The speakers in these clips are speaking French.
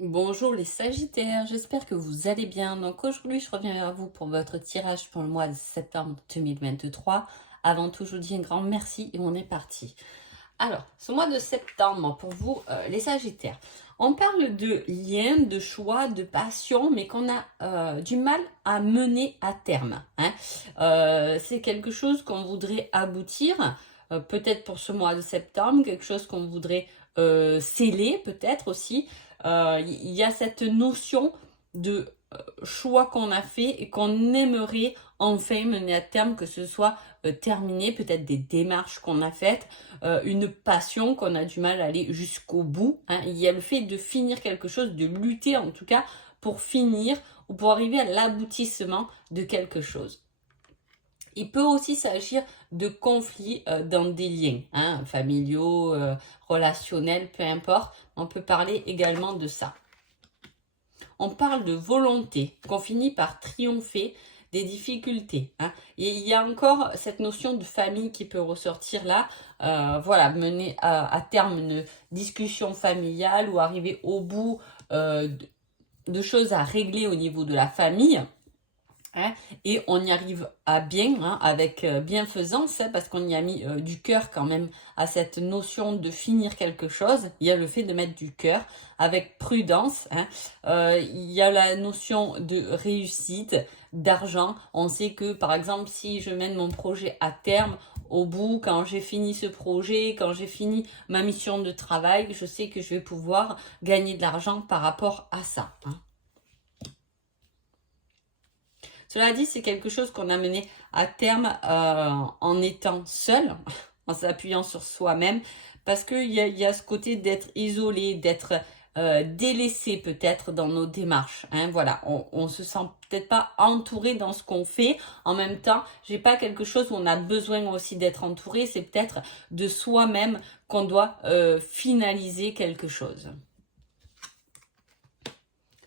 Bonjour les Sagittaires, j'espère que vous allez bien. Donc aujourd'hui, je reviens vers vous pour votre tirage pour le mois de septembre 2023. Avant tout, je vous dis un grand merci et on est parti. Alors, ce mois de septembre, pour vous, les Sagittaires, on parle de liens, de choix, de passion, mais qu'on a du mal à mener à terme, hein. C'est quelque chose qu'on voudrait aboutir, peut-être pour ce mois de septembre, quelque chose qu'on voudrait sceller, peut-être aussi. Il y a cette notion de choix qu'on a fait et qu'on aimerait enfin mener à terme, que ce soit terminé, peut-être des démarches qu'on a faites, une passion qu'on a du mal à aller jusqu'au bout, hein. Il y a le fait de finir quelque chose, de lutter en tout cas pour finir ou pour arriver à l'aboutissement de quelque chose. Il peut aussi s'agir de conflits dans des liens, hein, familiaux, relationnels, peu importe. On peut parler également de ça. On parle de volonté, qu'on finit par triompher des difficultés, hein. Et il y a encore cette notion de famille qui peut ressortir là. Voilà, mener à terme une discussion familiale ou arriver au bout de choses à régler au niveau de la famille. Hein, et on y arrive à bien, hein, avec bienfaisance, hein, parce qu'on y a mis du cœur quand même à cette notion de finir quelque chose. Il y a le fait de mettre du cœur avec prudence, hein. Il y a la notion de réussite, d'argent. On sait que par exemple, si je mène mon projet à terme, au bout, quand j'ai fini ce projet, quand j'ai fini ma mission de travail, je sais que je vais pouvoir gagner de l'argent par rapport à ça, hein. Cela dit, c'est quelque chose qu'on a mené à terme en étant seul, en s'appuyant sur soi-même, parce qu'il y a ce côté d'être isolé, d'être délaissé peut-être dans nos démarches, hein. Voilà, on se sent peut-être pas entouré dans ce qu'on fait. En même temps, j'ai pas quelque chose où on a besoin aussi d'être entouré. C'est peut-être de soi-même qu'on doit finaliser quelque chose.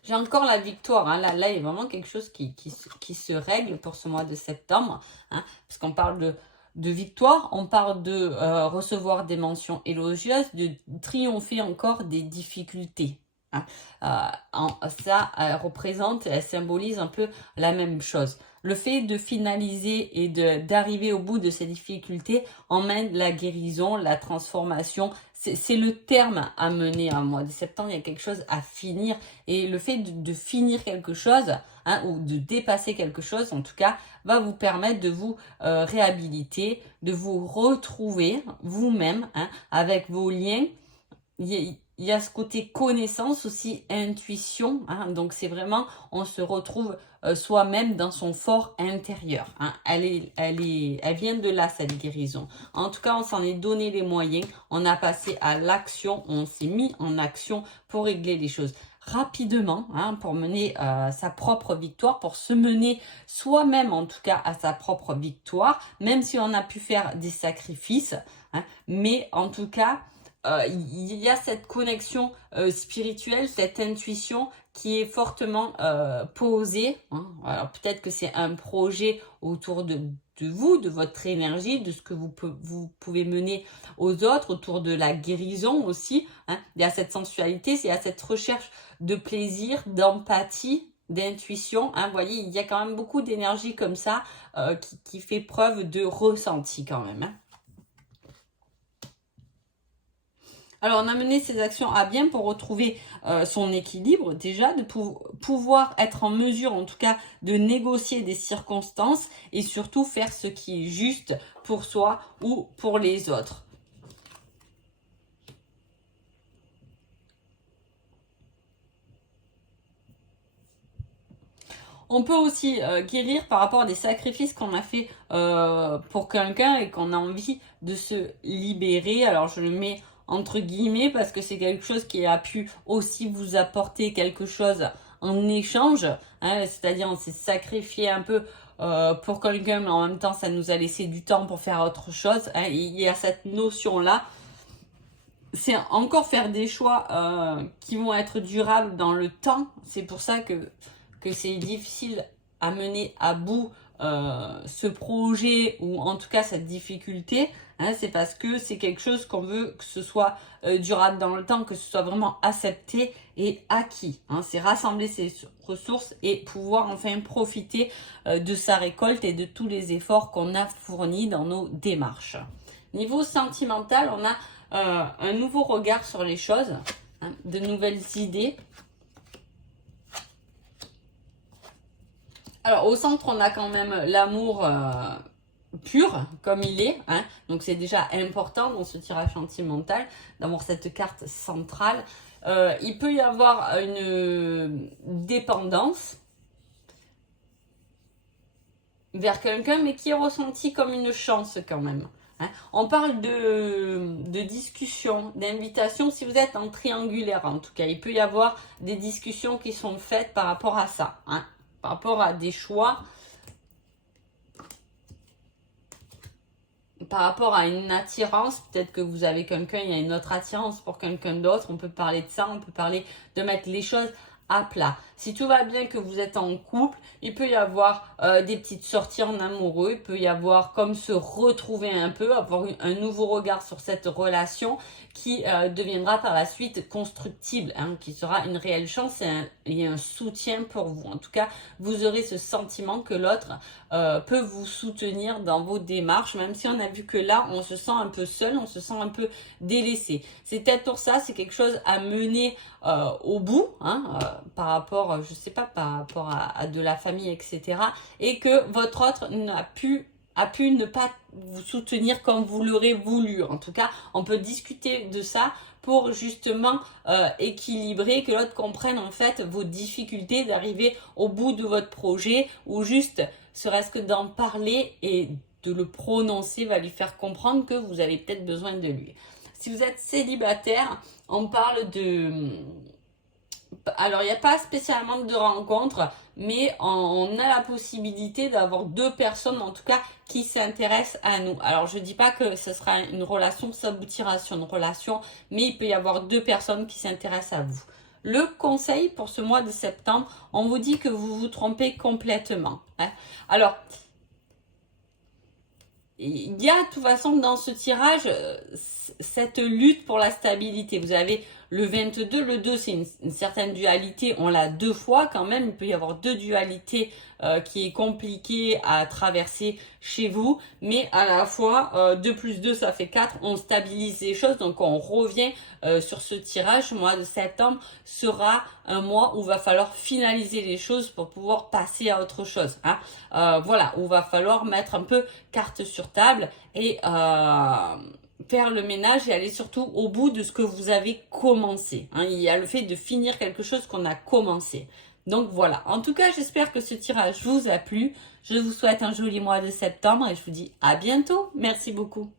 J'ai encore la victoire, hein. Là, il y a vraiment quelque chose qui se règle pour ce mois de septembre, hein, parce qu'on parle de victoire, on parle de recevoir des mentions élogieuses, de triompher encore des difficultés, hein. Ça représente, elle symbolise un peu la même chose. Le fait de finaliser et d'arriver au bout de ces difficultés emmène la guérison, la transformation. C'est le terme à mener un mois de septembre. Il y a quelque chose à finir. Et le fait de finir quelque chose, hein, ou de dépasser quelque chose, en tout cas, va vous permettre de vous réhabiliter, de vous retrouver vous-même, hein, avec vos liens. Il y a ce côté connaissance aussi, intuition, hein. Donc c'est vraiment, on se retrouve soi-même dans son fort intérieur, hein. Elle vient de là, cette guérison. En tout cas, on s'en est donné les moyens, on a passé à l'action, on s'est mis en action pour régler les choses rapidement, hein, pour mener sa propre victoire, pour se mener soi-même en tout cas à sa propre victoire, même si on a pu faire des sacrifices, hein. Mais en tout cas, il y a cette connexion spirituelle, cette intuition qui est fortement posée, hein. Alors peut-être que c'est un projet autour de vous, de votre énergie, de ce que vous pouvez mener aux autres, autour de la guérison aussi, hein. Il y a cette sensualité, il y a cette recherche de plaisir, d'empathie, d'intuition, hein. Vous voyez, il y a quand même beaucoup d'énergie comme ça qui fait preuve de ressenti quand même, hein. Alors, on a mené ces actions à bien pour retrouver son équilibre, déjà, de pouvoir être en mesure, en tout cas, de négocier des circonstances et surtout faire ce qui est juste pour soi ou pour les autres. On peut aussi guérir par rapport à des sacrifices qu'on a fait pour quelqu'un et qu'on a envie de se libérer. Alors je le mets entre guillemets parce que c'est quelque chose qui a pu aussi vous apporter quelque chose en échange, hein, c'est-à-dire on s'est sacrifié un peu pour quelqu'un, mais en même temps ça nous a laissé du temps pour faire autre chose, hein. Il y a cette notion-là. C'est encore faire des choix qui vont être durables dans le temps. C'est pour ça que c'est difficile à mener à bout ce projet ou en tout cas cette difficulté, hein, c'est parce que c'est quelque chose qu'on veut que ce soit durable dans le temps, que ce soit vraiment accepté et acquis. Hein. C'est rassembler ses ressources et pouvoir enfin profiter de sa récolte et de tous les efforts qu'on a fournis dans nos démarches. Niveau sentimental, on a un nouveau regard sur les choses, hein, de nouvelles idées. Alors, au centre, on a quand même l'amour pur, comme il est. Hein. Donc, c'est déjà important dans ce tirage sentimental d'avoir cette carte centrale. Il peut y avoir une dépendance vers quelqu'un, mais qui est ressentie comme une chance quand même. Hein. On parle de discussion, d'invitation, si vous êtes en triangulaire en tout cas. Il peut y avoir des discussions qui sont faites par rapport à ça, hein, par rapport à des choix, par rapport à une attirance. Peut-être que vous avez quelqu'un, il y a une autre attirance pour quelqu'un d'autre. On peut parler de ça, on peut parler de mettre les choses à plat. Si tout va bien, que vous êtes en couple, il peut y avoir des petites sorties en amoureux, il peut y avoir comme se retrouver un peu, avoir un nouveau regard sur cette relation qui deviendra par la suite constructible, hein, qui sera une réelle chance et un soutien pour vous. En tout cas, vous aurez ce sentiment que l'autre peut vous soutenir dans vos démarches, même si on a vu que là, on se sent un peu seul, on se sent un peu délaissé. C'est peut-être pour ça, c'est quelque chose à mener au bout, hein, par rapport, je sais pas, par rapport à de la famille, etc. Et que votre autre a pu ne pas vous soutenir comme vous l'aurez voulu. En tout cas, on peut discuter de ça pour justement équilibrer, que l'autre comprenne en fait vos difficultés d'arriver au bout de votre projet, ou juste, serait-ce que d'en parler et de le prononcer va lui faire comprendre que vous avez peut-être besoin de lui. Si vous êtes célibataire, on parle de... Alors, il n'y a pas spécialement de rencontres, mais on a la possibilité d'avoir deux personnes, en tout cas, qui s'intéressent à nous. Alors, je ne dis pas que ce sera une relation, ça aboutira sur une relation, mais il peut y avoir deux personnes qui s'intéressent à vous. Le conseil pour ce mois de septembre, on vous dit que vous vous trompez complètement. Hein. Alors, il y a de toute façon dans ce tirage cette lutte pour la stabilité. Vous avez le 22, le 2, c'est une certaine dualité, on l'a deux fois quand même, il peut y avoir deux dualités qui est compliquée à traverser chez vous, mais à la fois 2 plus 2 ça fait 4, on stabilise les choses, donc on revient sur ce tirage. Le mois de septembre sera un mois où il va falloir finaliser les choses pour pouvoir passer à autre chose. Hein. Voilà, où il va falloir mettre un peu carte sur table et faire le ménage et aller surtout au bout de ce que vous avez commencé. Hein. Il y a le fait de finir quelque chose qu'on a commencé. Donc voilà, en tout cas j'espère que ce tirage vous a plu. Je vous souhaite un joli mois de septembre et je vous dis à bientôt. Merci beaucoup.